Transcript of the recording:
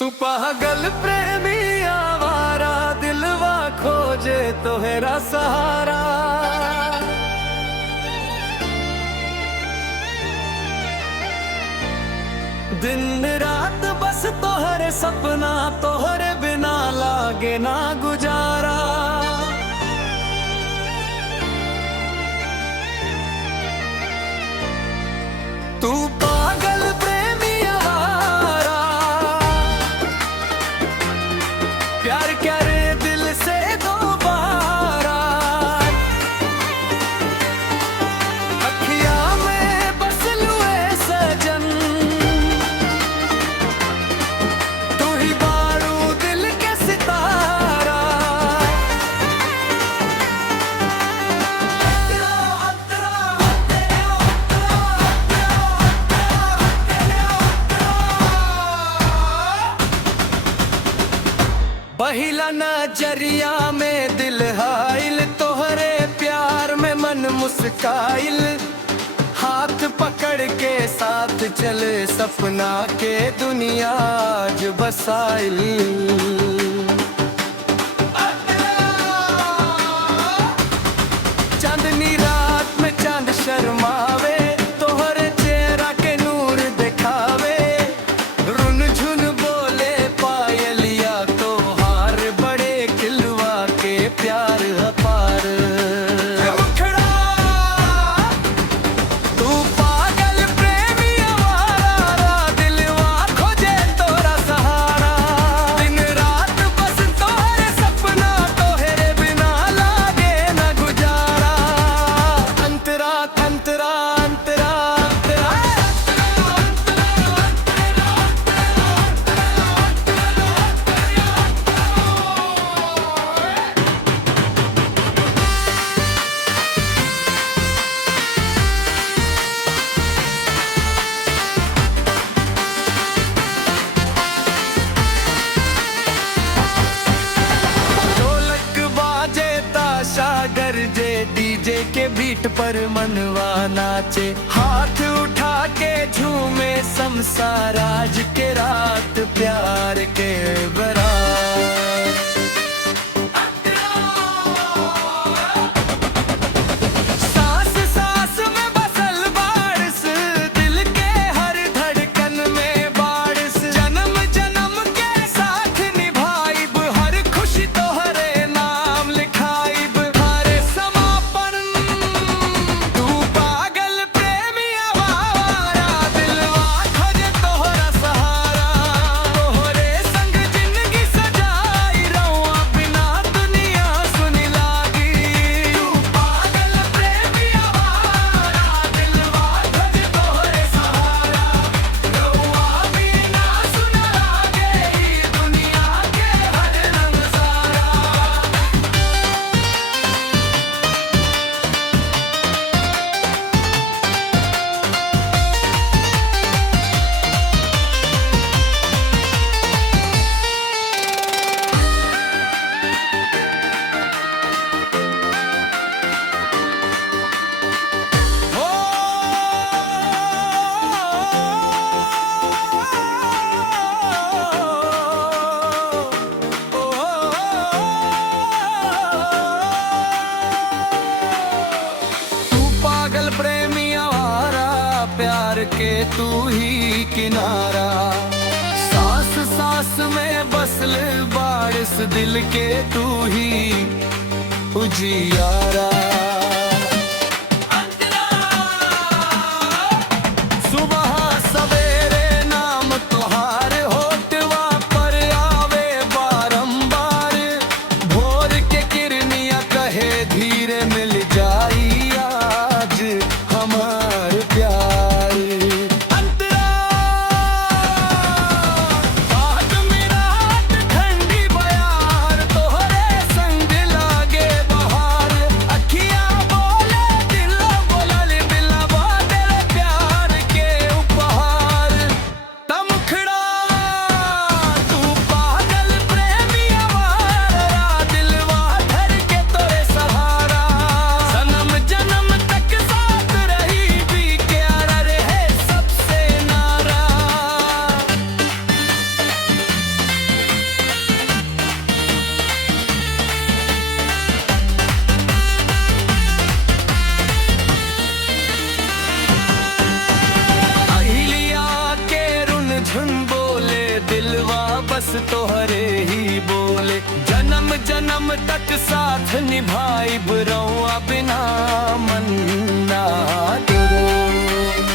तू पागल प्रेमी आवारा दिलवा खोजे तोहरा सहारा। दिन रात बस तोहरे सपना, तोहरे बिना लागे ना गुजारा। तू पागल प्रेमी आवारा, प्यार क्या रे दिल से दोबारा। अखिया में बस लुए सजन, तू ही बारू दिल के सितारा। पहिला नजरिया में दिल हाइल, तोहरे प्यार में मन मुस्काइल। हाथ पकड़ के साथ चले सपना के दुनिया आज बसाइल। चांदनी रात में चांद शर्मावे, तोहरे चेहरा के नूर दिखावे। रुन झुन बोले पायलिया तोहार, बड़े खिलवा के प्यार अपार। तू पागल प्रेमी आवारा, दिलवा खोजे तोरा सहारा। दिन रात बस तोहरे सपना, तोहरे बिना लागे ना गुजारा। अंतरा अंतरा अंतरा ढोलक बाजे ताशा गरजे, डीजे के बीट पर मनवा नाचे। हाथ उठा के झूमे संसार, आज के रात प्यार के बरात। सांस सांस में बसल बारिश, दिल के हर धड़कन में बारिश। जन्म जन्म के साथ निभाइब, हर खुशी तोहरे नाम लिखाइब। हरे समापन तू पागल प्रेमी आवारा, दिलवा खोजे तोहरा सहारा। तोहरे संग जिंदगी सजाई रहुआ, बिना दुनिया सुनी लागी। तू पागल प्रेमी आवारा, दिलवा खोजे तोहरे सहारा। रहुआ बिना सुन लागे, दुनिया के हर रंग सारा। तू पागल प्रेमी आवारा, प्यार के तू ही किनारा। सांस सांस में बसल बारिश, दिल के तू ही उजियारा। सुबह सवेरे नाम तुहार, होठवा पर आवे बारंबार। भोर के किरनिया कहे धीरे मिल जाई आज हमार प्यार। अंतरा बात मेरा हाथ ठंडी बयार, तोहरे संग लागे बहार। अखिया तोहरे ही बोले, जन्म जन्म तक साथ निभाई बुरौआ बिना मन्ना करो।